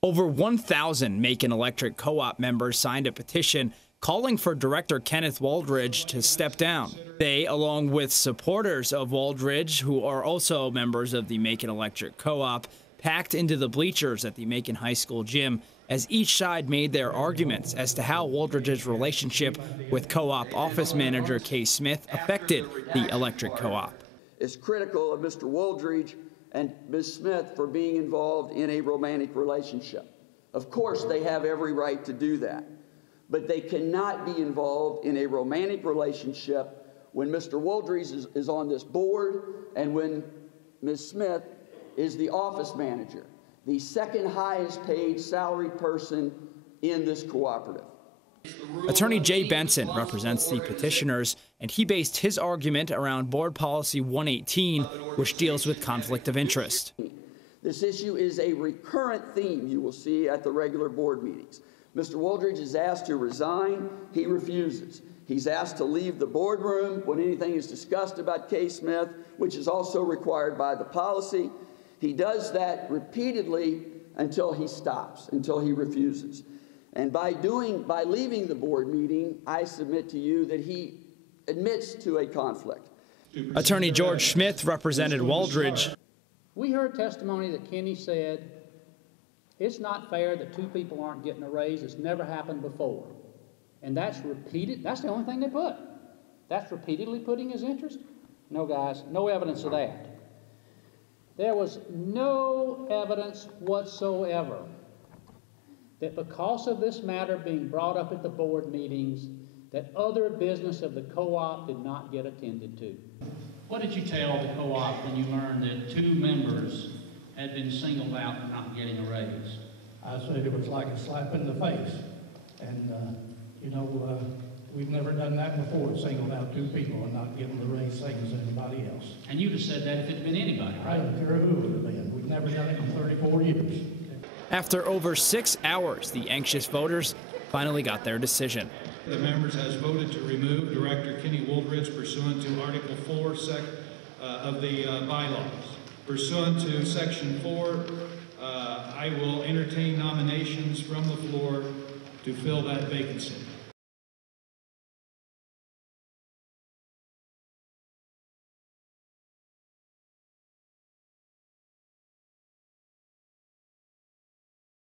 Over 1,000 Macon Electric Co-op members signed a petition calling for Director Kenneth Waldridge to step down. They, along with supporters of Waldridge, who are also members of the Macon Electric Co-op, packed into the bleachers at the Macon High School gym as each side made their arguments as to how Waldridge's relationship with Co-op office manager Kay Smith affected the Electric Co-op. It's critical of Mr. Waldridge and Ms. Smith for being involved in a romantic relationship. Of course, they have every right to do that, but they cannot be involved in a romantic relationship when Mr. Waldridge is on this board and when Ms. Smith is the office manager, the second highest paid salaried person in this cooperative. Attorney Jay Benson represents the petitioners, and he based his argument around Board Policy 118, which deals with conflict of interest. This issue is a recurrent theme you will see at the regular board meetings. Mr. Waldridge is asked to resign. He refuses. He's asked to leave the boardroom when anything is discussed about Kay Smith, which is also required by the policy. He does that repeatedly until he stops, until he refuses. And by leaving the board meeting, I submit to you that he admits to a conflict. Attorney George Smith represented Waldridge. We heard testimony that Kenny said, it's not fair that two people aren't getting a raise. It's never happened before. And that's repeated. That's the only thing they put. That's repeatedly putting his interest? No, guys, no evidence of that. There was no evidence whatsoever that because of this matter being brought up at the board meetings, that other business of the co-op did not get attended to. What did you tell the co-op when you learned that two members had been singled out for not getting a raise? I said it was like a slap in the face. And, we've never done that before, singled out two people and not given the raise same as anybody else. And you'd have said that if it had been anybody, right? I don't care who it would have been. We've never done it in 34 years. After over 6 hours, the anxious voters finally got their decision. The members has voted to remove Director Kenny Waldridge pursuant to Article 4 of the bylaws. Pursuant to Section 4, I will entertain nominations from the floor to fill that vacancy.